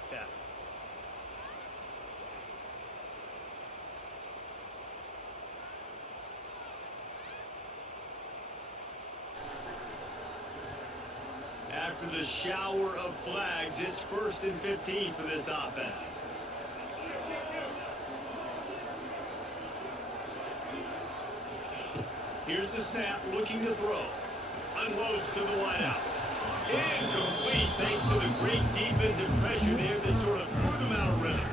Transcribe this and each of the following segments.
like that. After the shower of flags, it's 1st and 15 for this offense. Here's the snap, looking to throw. Unloads to the wideout. Incomplete, thanks to the great defensive pressure there that sort of threw them out of rhythm.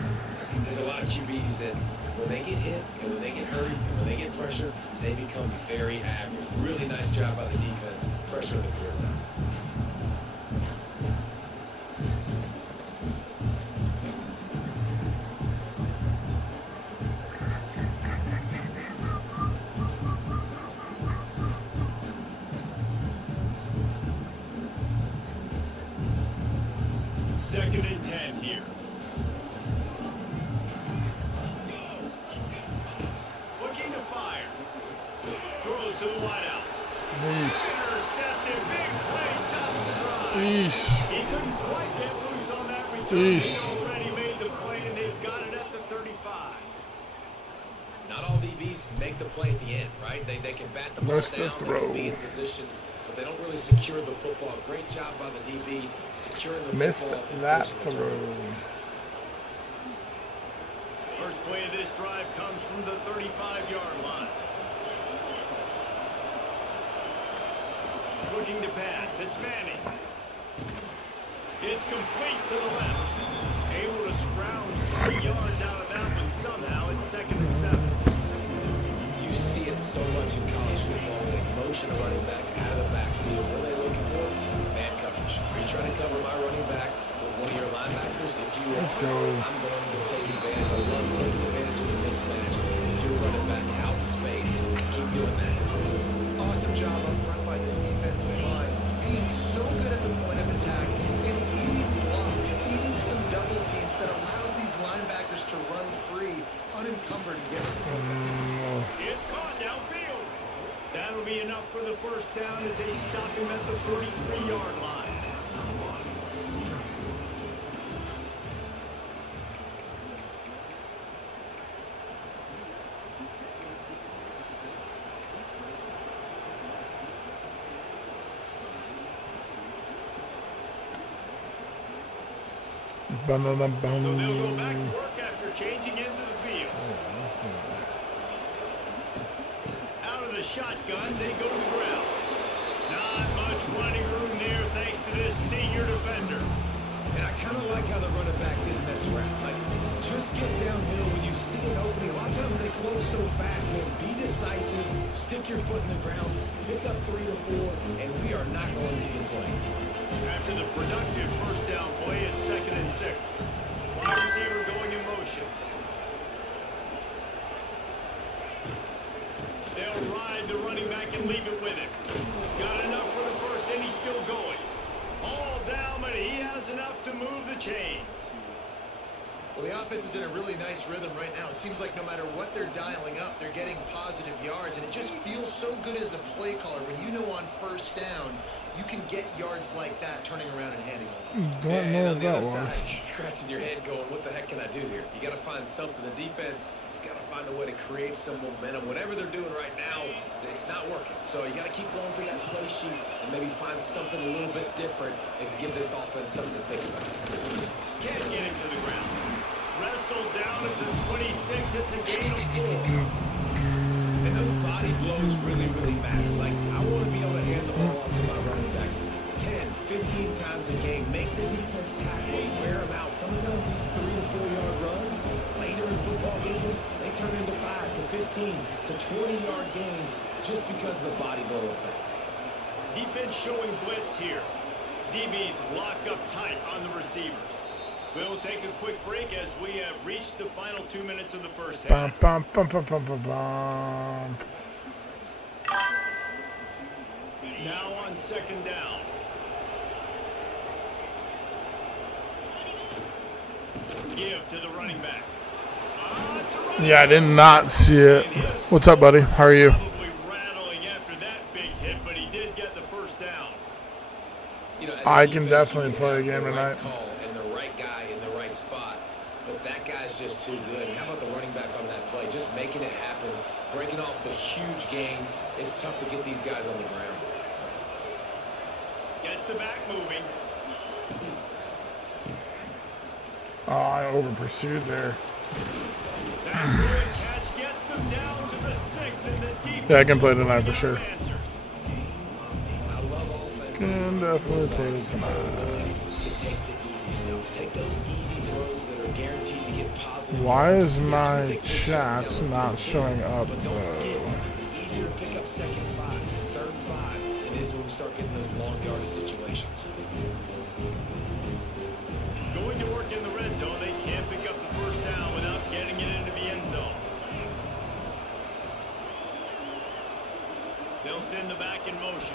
There's a lot of QBs that when they get hit and when they get hurt and when they get pressure, they become very average. Really nice job by the defense, pressure the quarterback. Second and 10 here. Looking to fire. Throws to the wideout. Intercepted. Big play. Stops the drive. He couldn't quite get loose on that return. He already made the play, and they've got it at the 35. Not all DBs make the play at the end, right? They can bat the ball down, they can be in position, but they don't really secure the football. Great job by the DB securing the football. Missed that throw. First play of this drive comes from the 35-yard line. Looking to pass. It's Manning. It's complete to the left. Able to scrounge 3 yards out of that one somehow. It's 2nd and 7. You see it so much in college football. They motion a running back out of the backfield. What are they looking for? Man coverage. Are you trying to cover my running back with one of your linebackers? If you are, I'm going to take advantage. I love taking advantage of the mismatch. With your running back out in space, keep doing that. Awesome job up front by this defensive line. Being so good at the point of attack and eating blocks, eating some double teams that allows these linebackers to run free, unencumbered and get the football. It's caught downfield. That'll be enough for the first down as they stop him at the 33-yard line. So they'll go back to work after changing into the field. Out of the shotgun, they go to the ground. Not much running room there thanks to this senior defender. And I kind of like how the running back didn't mess around. Like, just get downhill when you see an opening. A lot of times they close so fast, man. Be decisive, stick your foot in the ground, pick up 3 to 4, and we are not going to complain. After the productive first down play, it's 2nd and 6. Wide receiver going in motion. They'll ride the running back and leave it with him. Got enough for the first, and he's still going. All down, but he has enough to move the chains. Well, the offense is in a really nice rhythm right now. It seems like no matter what they're dialing up, they're getting positive yards, and it just feels so good as a play caller when you know on first down you can get yards like that turning around and handing them. Don't know what that was. You're scratching your head going, what the heck can I do here? You got to find something. The defense has got to find a way to create some momentum. Whatever they're doing right now, it's not working. So you got to keep going through that play sheet and maybe find something a little bit different and give this offense something to think about. Can't get him to the ground. Wrestled down at the 26. It's a gain of 4. And those body blows really, really matter. Like, I want to be able to hand the ball off to my running back 10, 15 times a game. Make the defense tackle and wear them out. Sometimes these 3 to 4 yard runs, later in football games, they turn into 5 to 15 to 20-yard gains just because of the body blow effect. Defense showing blitz here. DBs locked up tight on the receivers. We'll take a quick break as we have reached the final 2 minutes of the first half. Now on 2nd down. Give to the running back. Yeah, I did not see it. What's up, buddy? How are you? Probably rattling after that big hit, but he did get the first down. I can definitely play a game tonight. And the right guy in the right but that guy's just too good. And how about the running back on that play? Just making it happen, breaking off the huge gain. It's tough to get these guys on the ground. Gets the back moving. Oh, I over pursued there. That good catch gets them down to the 6, and the defense. Yeah, I can play tonight for sure. answers. I love offenses. Can definitely play tonight. Take the easy stuff. Take those easy throws that are guaranteed to get positive. Why is my Take those chat shots down the not field. showing up But don't forget, though? it's easier to pick up 2nd 5, 3rd 5 than it is when we start getting those long yardage situations. Going to work in the red zone, they can't pick up the first down without getting it into the end zone. They'll send the back in motion.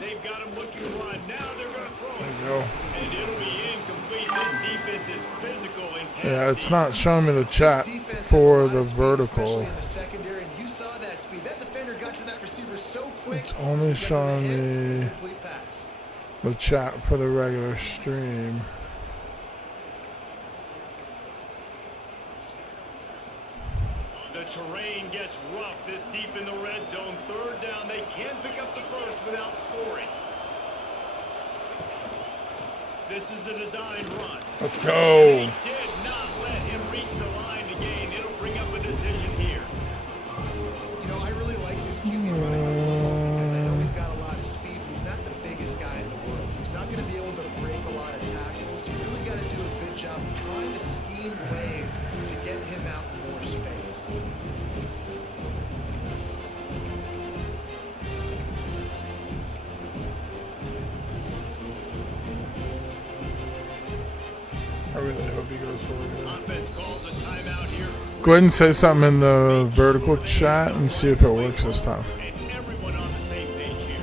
They've got him looking to run. Now they're going to throw There it. you go. And it'll be incomplete. This defense is physical and pass Yeah, it's deep. not showing me the chat for the vertical. In the secondary, and you saw that speed. That defender got to that receiver so quick. It's only Gets in the showing hit, me complete pass. the chat for the regular stream. The terrain gets rough this deep in the red zone. 3rd down. They can't pick up the first without scoring. This is a design run. Let's They go. did not let him reach the line to gain. It'll bring up a decision here. You know, I really like this QB running the football because I know he's got a lot of speed, but he's not the biggest guy in the world. So he's not going to be able to break a lot of tackles. So you really got to do a good job of trying to scheme ways to get him out in more space. I really hope he goes for it. Offense calls a timeout here. Go ahead and say something in the vertical chat and see if it works this time. And everyone on the same page here.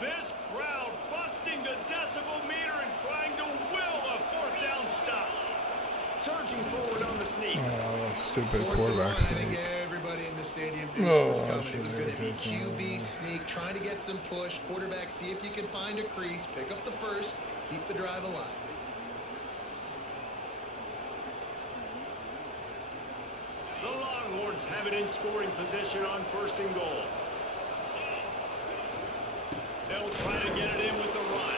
This crowd busting the decibel meter and trying to will a 4th down stop. Surging forward on the sneak. Oh, stupid 4th quarterback and 1, I think sneak. everybody in the stadium knew Oh, what was coming. that's It was going to be irritating. QB sneak, trying to get some push. Quarterback, see if you can find a crease, pick up the first, keep the drive alive. The Longhorns have it in scoring position on 1st and goal. They'll try to get it in with the run.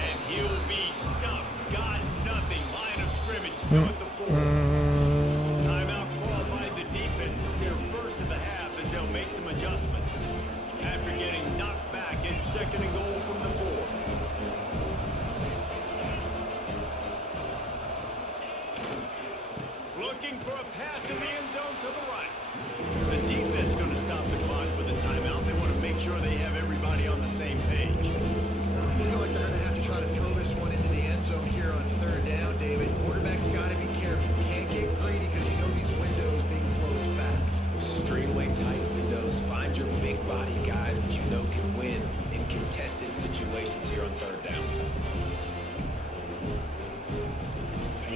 And he'll be stuffed. Got nothing. Line of scrimmage still at the 4. Timeout called by the defense. It's their first of the half as they'll make some adjustments. After getting knocked back in 2nd and goal from the 4. Looking for a path to the end zone to the right. The defense going to stop the clock with a timeout. They want to make sure they have everybody on the same page. It's looking like they're going to have to try to throw this one into the end zone here on 3rd down, David. Quarterback's got to be careful. Can't get greedy because you know these windows, they close fast. Straightaway tight windows. Find your big body guys that you know can win in contested situations here on 3rd down.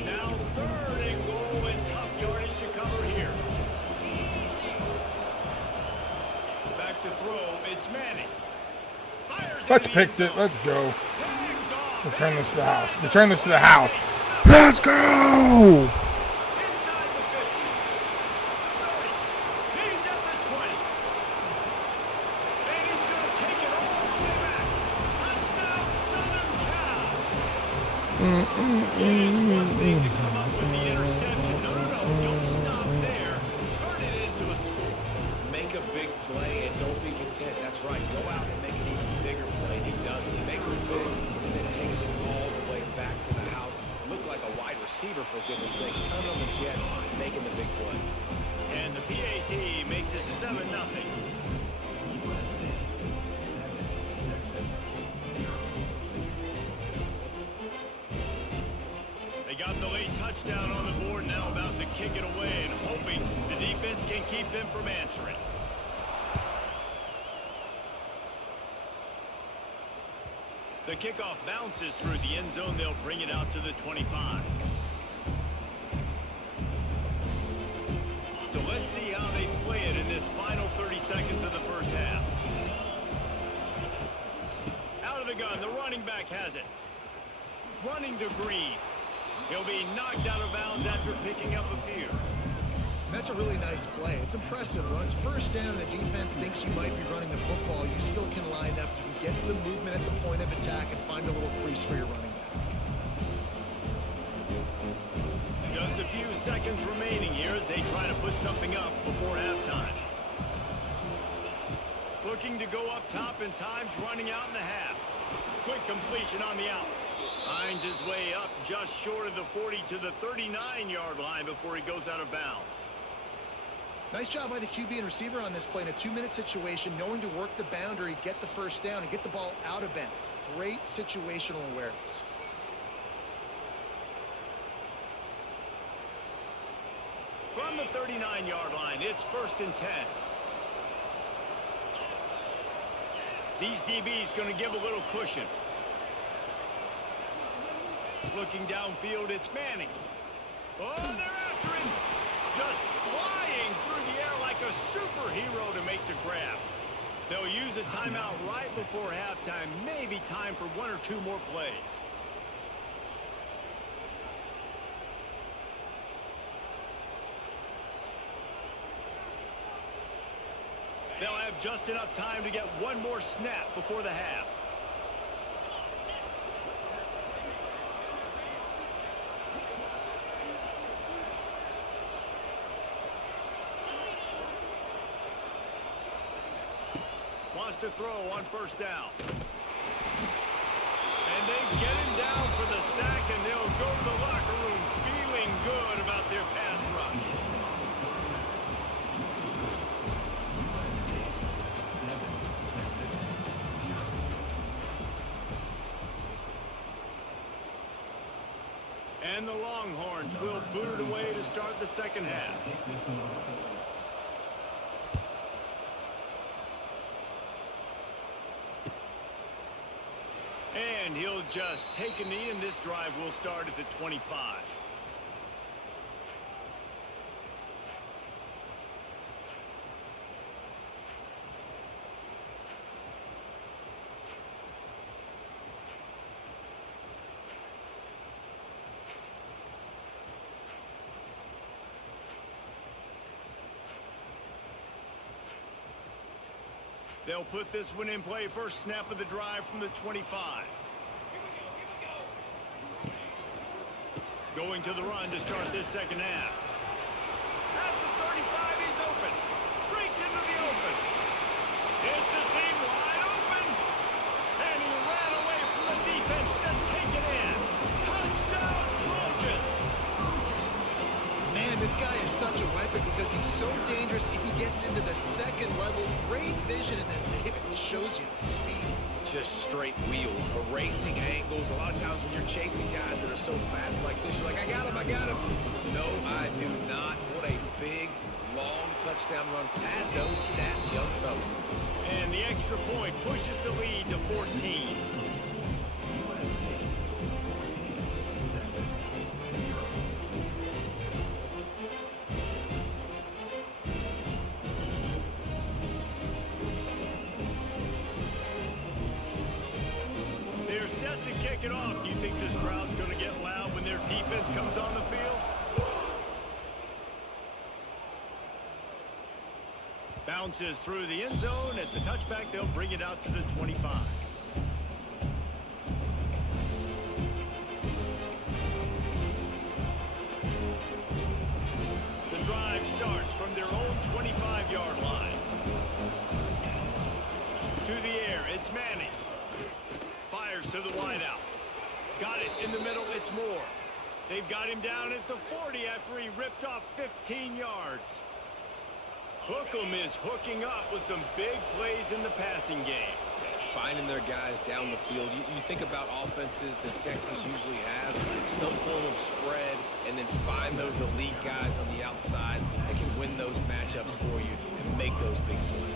Now 3rd and goal and tough yardage to cover here. Back to throw. It's Manning. Fires Let's in the pick end it. zone. Let's go. Picked off. Return this to the house. Return this to the house. Let's go. Inside the 50. 30. He's at the 20. And he's going to take it all the way back. Touchdown, Southern Cal. It is one thing to come up with the interception. No, don't stop there. Turn it into a score. Make a big play and don't be content. That's right. Go out and make an even bigger play. He does it. He makes the pick and then takes it all the way back to the house. Look like a wide receiver, for goodness sakes. Turn on the Jets, making the big play. And the PAT makes it 7-0. They got the late touchdown on the board, now about to kick it away and hoping the defense can keep them from answering. The kickoff bounces through the end zone. They'll bring it out to the 25. So let's see how they play it in this final 30 seconds of the first half. Out of the gun, the running back has it. Running to Green. He'll be knocked out of bounds after picking up a few. That's a really nice play. It's impressive. When it's first down and the defense thinks you might be running the football, you still can line up. You can get some movement at the point of attack and find a little crease for your running back. Just a few seconds remaining here as they try to put something up before halftime. Looking to go up top, and time's running out in the half. Quick completion on the out. Finds his way up just short of the 40 to the 39-yard line before he goes out of bounds. Nice job by the QB and receiver on this play in a 2-minute situation, knowing to work the boundary, get the first down, and get the ball out of bounds. Great situational awareness. From the 39-yard line, it's 1st and 10. These DBs going to give a little cushion. Looking downfield, it's Manning. Oh, they're after him. Just flying through the air like a superhero to make the grab. They'll use a timeout right before halftime. Maybe time for 1 or 2 more plays. They'll have just enough time to get 1 more snap before the half. Wants to throw on 1st down. And they get him down for the sack, and they'll go to the locker room feeling good about their pass rush. And the Longhorns will boot it away to start the second half. And he'll just take a knee, and this drive will start at the 25. They'll put this one in play. First snap of the drive from the 25. Going to the run to start this second half. At the 35, he's open. Breaks into the open. It's a seam wide open. And he ran away from the defense to take it in. Touchdown, Trojans. Man, this guy is such a weapon because he's so dangerous if he gets into the second level. Great vision, and then David shows you the speed. Just straight wheels, erasing angles. A lot of times when you're chasing guys that are so fast like this, you're like, I got him, I got him. No, I do not. What a big, long touchdown run. Pad those stats, young fella. And the extra point pushes the lead to 14. They're set to kick it off. Do you think this crowd's going to get loud when their defense comes on the field? Bounces through the end zone. It's a touchback. They'll bring it out to the 25. The drive starts from their own 25-yard line. To the air, it's Manning. Fires to the wideout. Got it in the middle, it's Moore. They've got him down at the 40 after he ripped off 15 yards. Hookem is hooking up with some big plays in the passing game. Finding their guys down the field. You think about offenses that Texas usually have, some form of spread, and then find those elite guys on the outside that can win those matchups for you and make those big plays.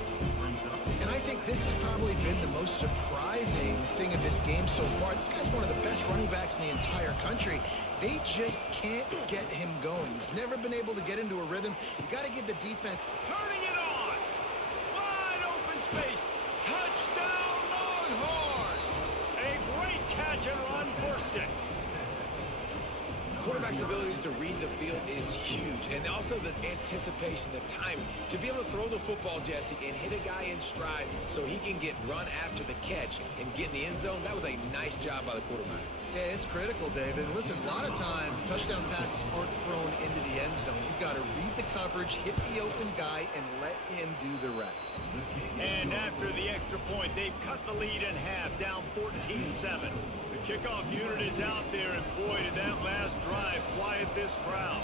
And I think this has probably been the most surprising thing of this game so far. This guy's one of the best running backs in the entire country. They just can't get him going. He's never been able to get into a rhythm. You got to give the defense. Turning it on. Wide open space. Touchdown Longhorns. A great catch and run for 6. Quarterback's abilities to read the field is huge, and also the anticipation, the timing. To be able to throw the football, Jesse, and hit a guy in stride so he can get run after the catch and get in the end zone, that was a nice job by the quarterback. Yeah, it's critical, David. Listen, a lot of times touchdown passes aren't thrown into the end zone. You've got to read the coverage, hit the open guy, and let him do the rest. And after the extra point, they've cut the lead in half, down 14-7. The kickoff unit is out there, and boy, did that last drive quiet this crowd.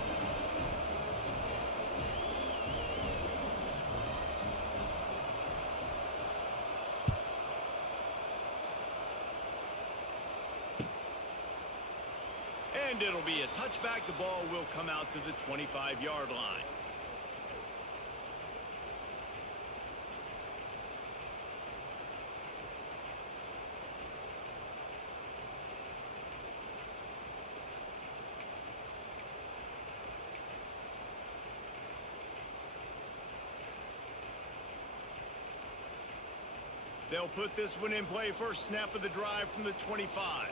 And it'll be a touchback. The ball will come out to the 25-yard line. They'll put this one in play. First snap of the drive from the 25.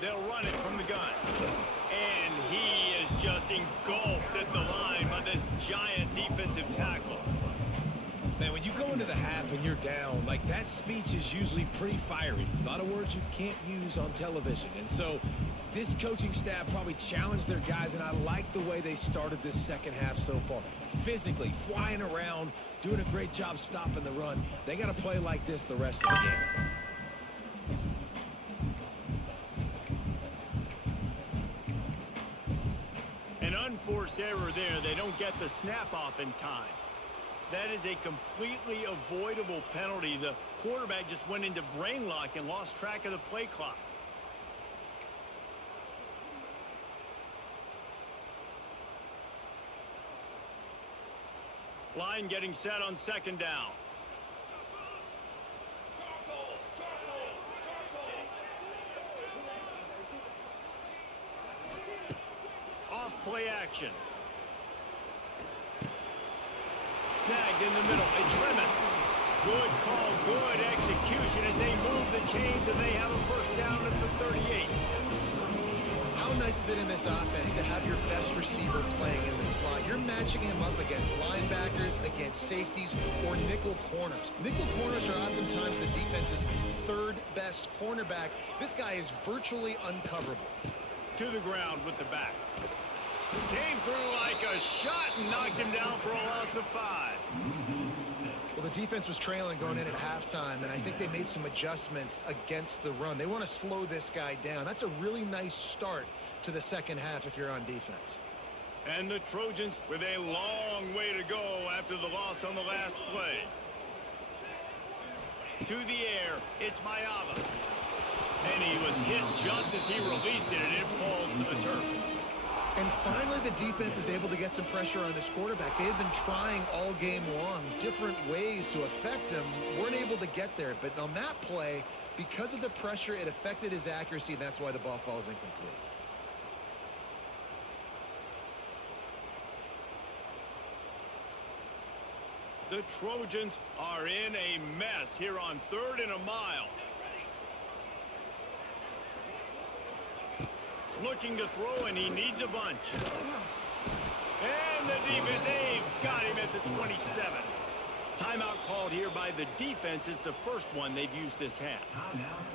They'll run it from the gun. And he is just engulfed at the line by this giant defensive tackle. Man, when you go into the half and you're down, like that speech is usually pretty fiery. A lot of words you can't use on television. And so this coaching staff probably challenged their guys, and I like the way they started this second half so far. Physically, flying around, doing a great job stopping the run. They got to play like this the rest of the game. An unforced error there. They don't get the snap off in time. That is a completely avoidable penalty. The quarterback just went into brain lock and lost track of the play clock. Line getting set on second down. Off play action. Snagged in the middle. It's Lemon. Good call, good execution as they move the chains, and they have a first down at the 38. How nice is it in this offense to have your best receiver playing in the slot? You're matching him up against linebackers, against safeties, or nickel corners. Nickel corners are oftentimes the defense's third best cornerback. This guy is virtually uncoverable. To the ground with the back. Came through like a shot and knocked him down for a loss of 5. Well, the defense was trailing going in at halftime, and I think they made some adjustments against the run. They want to slow this guy down. That's a really nice start to the second half if you're on defense. And the Trojans with a long way to go after the loss on the last play. To the air, it's Mayava. And he was hit just as he released it, and it falls to the turf. And finally, the defense is able to get some pressure on this quarterback. They have been trying all game long different ways to affect him. Weren't able to get there. But on that play, because of the pressure, it affected his accuracy, and that's why the ball falls incomplete. The Trojans are in a mess here on 3rd and a mile. Looking to throw, and he needs a bunch. And the defense, they've got him at the 27. Timeout called here by the defense. It's the first one they've used this half.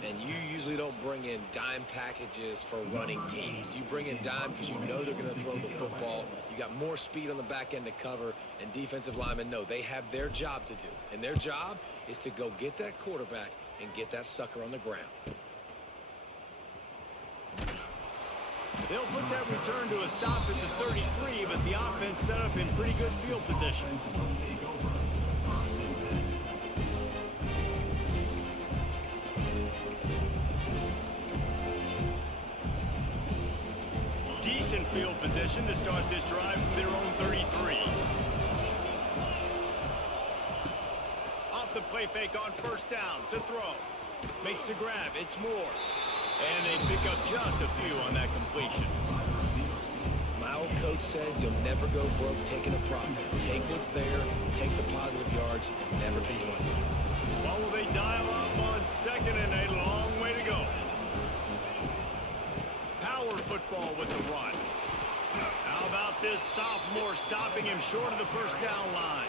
And you usually don't bring in dime packages for running teams. You bring in dime because you know they're going to throw the football. You got more speed on the back end to cover, and defensive linemen know they have their job to do. And their job is to go get that quarterback and get that sucker on the ground. They'll put that return to a stop at the 33, but the offense set up in pretty good field position. Decent field position to start this drive from their own 33. Off the play fake on first down to throw. Makes the grab. It's Moore. And they pick up just a few on that completion. My old coach said you'll never go broke taking a profit. Take what's there, take the positive yards, and never complain. Well, will they dial up on 2nd and a long way to go? Power football with the run. How about this sophomore stopping him short of the first down line?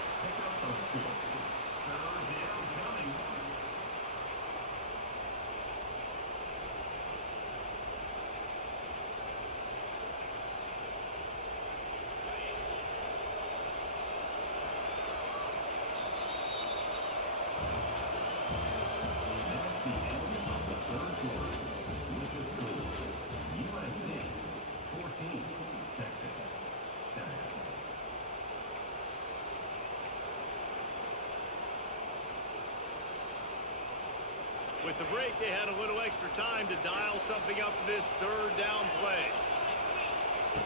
With the break, they had a little extra time to dial something up for this third down play.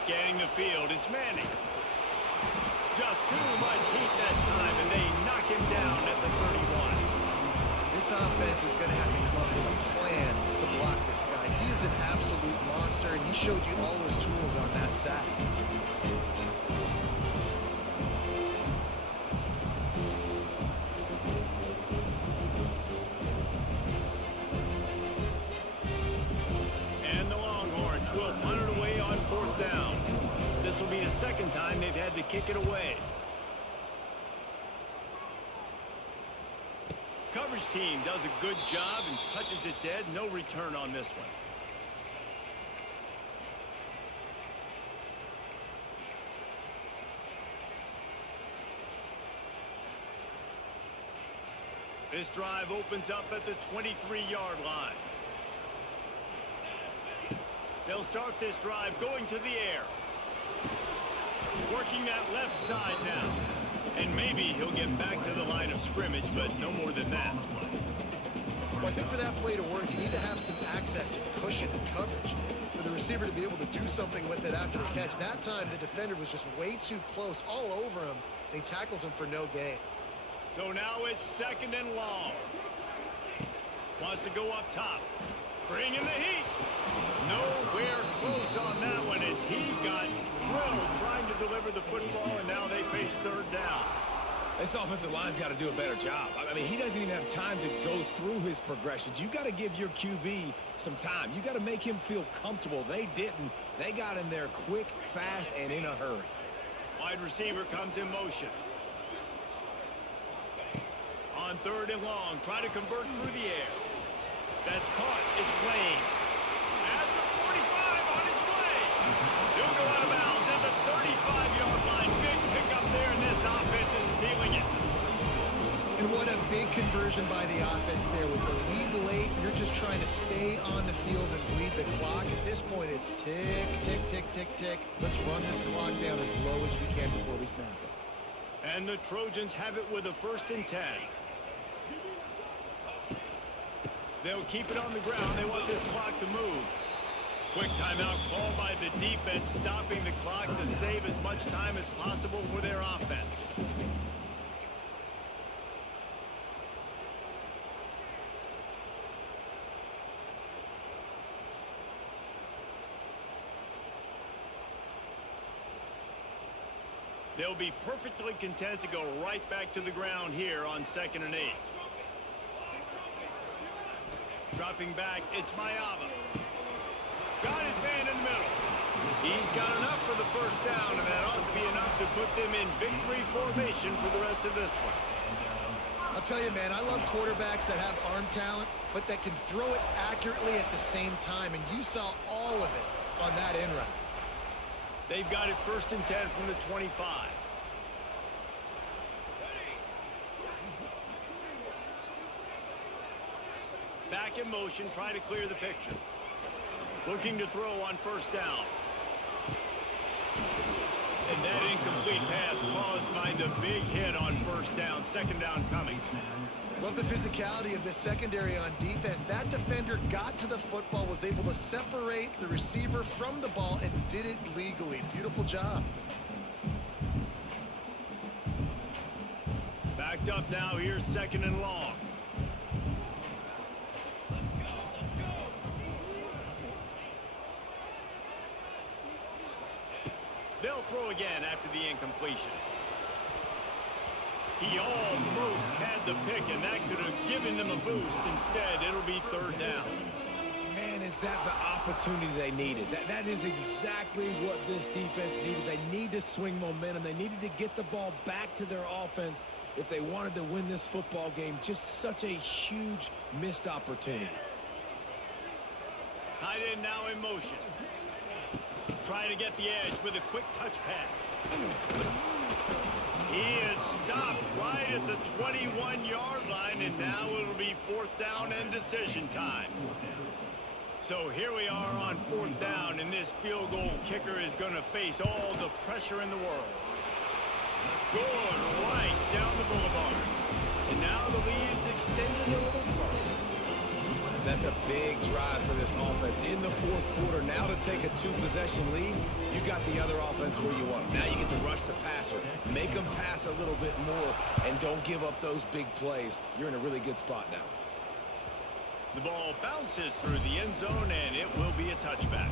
Scanning the field, it's Manning. Just too much heat that time, and they knock him down at the 31. This offense is going to have to come up with a plan to block this guy. He is an absolute monster, and he showed you all his tools on that sack. This will be the second time they've had to kick it away. Coverage team does a good job and touches it dead. No return on this one. This drive opens up at the 23-yard line. They'll start this drive going to the air. Working that left side now. And maybe he'll get back to the line of scrimmage, but no more than that. Well, I think for that play to work, you need to have some access and cushion and coverage for the receiver to be able to do something with it after the catch. That time, the defender was just way too close, all over him, and he tackles him for no gain. So now it's 2nd and long. Wants to go up top. Bring in the heat. Nowhere close on that one as he got drilled trying to deliver the football, and now they face third down. This offensive line's got to do a better job. I mean, he doesn't even have time to go through his progressions. You got to give your QB some time. You got to make him feel comfortable. They didn't. They got in there quick, fast, and in a hurry. Wide receiver comes in motion. On 3rd and long, try to convert through the air. That's caught. It's Lane. At the 45 on its way. He'll go out of bounds at the 35-yard line. Big pickup there, and this offense is feeling it. And what a big conversion by the offense there. With the lead late, you're just trying to stay on the field and bleed the clock. At this point, it's tick, tick, tick, tick, tick. Let's run this clock down as low as we can before we snap it. And the Trojans have it with a 1st and 10. They'll keep it on the ground. They want this clock to move. Quick timeout called by the defense, stopping the clock to save as much time as possible for their offense. They'll be perfectly content to go right back to the ground here on 2nd and 8. Dropping back, it's Mayava. Got his man in the middle. He's got enough for the first down, and that ought to be enough to put them in victory formation for the rest of this one. I'll tell you, man, I love quarterbacks that have arm talent, but that can throw it accurately at the same time, and you saw all of it on that in route. They've got it 1st and 10 from the 25. Back in motion, trying to clear the picture. Looking to throw on first down. And that incomplete pass caused by the big hit on first down. Second down coming. Love the physicality of this secondary on defense. That defender got to the football, was able to separate the receiver from the ball, and did it legally. Beautiful job. Backed up now. Here's second and long. They'll throw again after the incompletion. He almost had the pick, and that could have given them a boost. Instead, it'll be third down. Man, is that the opportunity they needed? That is exactly what this defense needed. They need to swing momentum. They needed to get the ball back to their offense if they wanted to win this football game. Just such a huge missed opportunity. Tight end now in motion. Trying to get the edge with a quick touch pass. He is stopped right at the 21-yard line, and now it'll be fourth down and decision time. So here we are on fourth down, and this field goal kicker is going to face all the pressure in the world. Going right down the boulevard. And now the lead's extended a little further. That's a big drive for this offense in the fourth quarter. Now to take a two-possession lead, you got the other offense where you want them. Now you get to rush the passer, make them pass a little bit more, and don't give up those big plays. You're in a really good spot now. The ball bounces through the end zone, and it will be a touchback.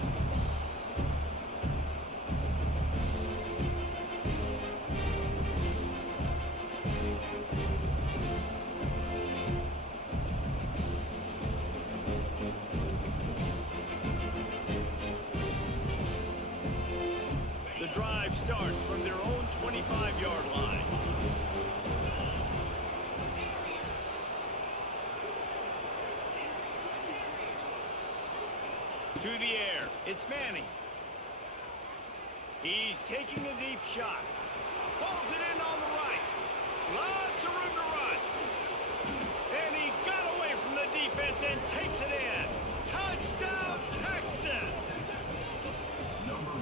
The drive starts from their own 25-yard line. To the air, it's Manning. He's taking a deep shot. Pulls it in on the right. Lots of room to run. And he got away from the defense and takes it in. Touchdown, Texas!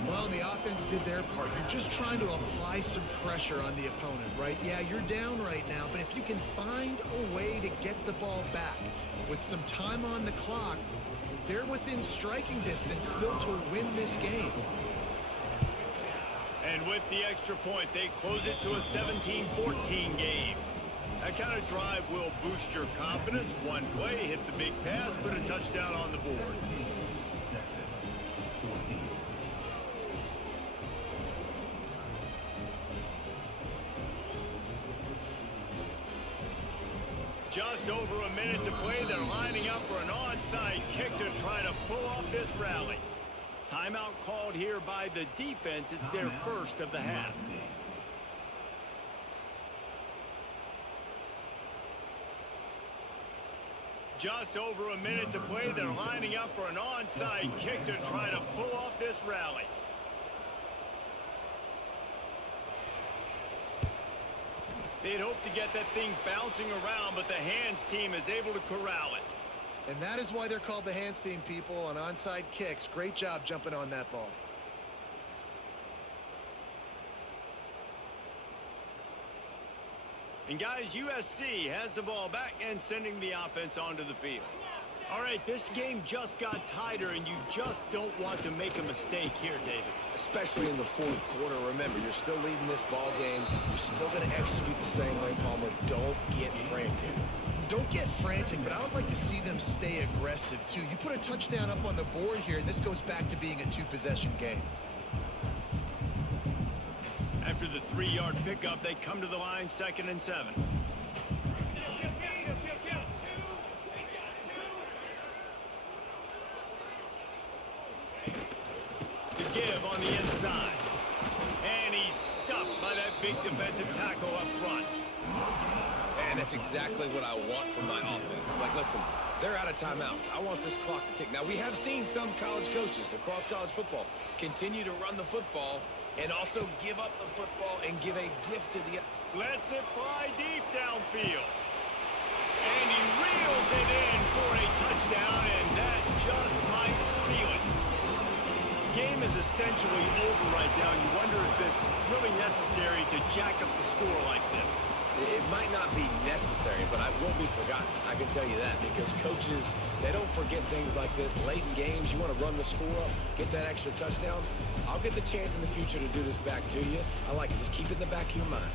Well, the offense did their part. You're just trying to apply some pressure on the opponent, right? Yeah, you're down right now, but if you can find a way to get the ball back with some time on the clock, they're within striking distance still to win this game. And with the extra point, they close it to a 17-14 game. That kind of drive will boost your confidence. One play, hit the big pass, put a touchdown on the board. Just over a minute to play. They're lining up for an onside kick to try to pull off this rally. Timeout called here by the defense. It's their first of the half. Just over a minute to play. They're lining up for an onside kick to try to pull off this rally. They'd hope to get that thing bouncing around, but the hands team is able to corral it. And that is why they're called the hands team, people, on onside kicks. Great job jumping on that ball. And guys, USC has the ball back and sending the offense onto the field. All right, this game just got tighter, and you just don't want to make a mistake here, David. Especially in the fourth quarter. Remember, you're still leading this ball game. You're still going to execute the same way, Palmer. Don't get frantic. Don't get frantic, but I would like to see them stay aggressive, too. You put a touchdown up on the board here, and this goes back to being a two-possession game. After the 3-yard pickup, they come to the line, 2nd and 7. The give on the inside. And he's stuffed by that big defensive tackle up front. And that's exactly what I want from my offense. Like, listen, they're out of timeouts. I want this clock to tick. Now, we have seen some college coaches across college football continue to run the football and also give up the football and give a gift to the... Lets it fly deep downfield. And he reels it in for a touchdown, and that just might seal it. virtually over right now. You wonder if it's really necessary to jack up the score like this. It might not be necessary, but it won't be forgotten. I can tell you that, because coaches, they don't forget things like this. Late in games, you want to run the score up, get that extra touchdown. I'll get the chance in the future to do this back to you. I like it. Just keep it in the back of your mind.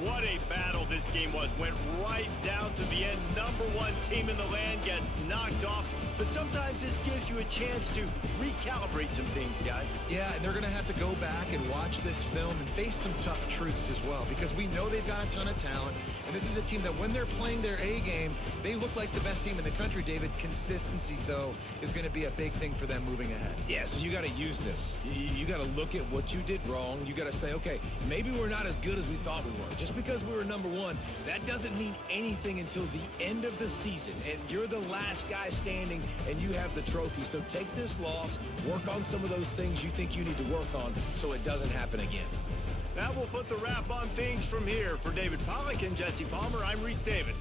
What a battle this game was. Went right down to the end. Number one team in the land gets knocked off. But sometimes this gives you a chance to recalibrate some things, guys. Yeah, and they're going to have to go back and watch this film and face some tough truths as well, because we know they've got a ton of talent. And this is a team that when they're playing their A game, they look like the best team in the country, David. Consistency, though, is going to be a big thing for them moving ahead. Yeah, so you got to use this. You got to look at what you did wrong. You got to say, okay, maybe we're not as good as we thought we were. Just because we were number one, that doesn't mean anything until the end of the season. And you're the last guy standing, and you have the trophy. So take this loss, work on some of those things you think you need to work on so it doesn't happen again. That will put the wrap on things from here. For David Pollack and Jesse Palmer, I'm Reese David.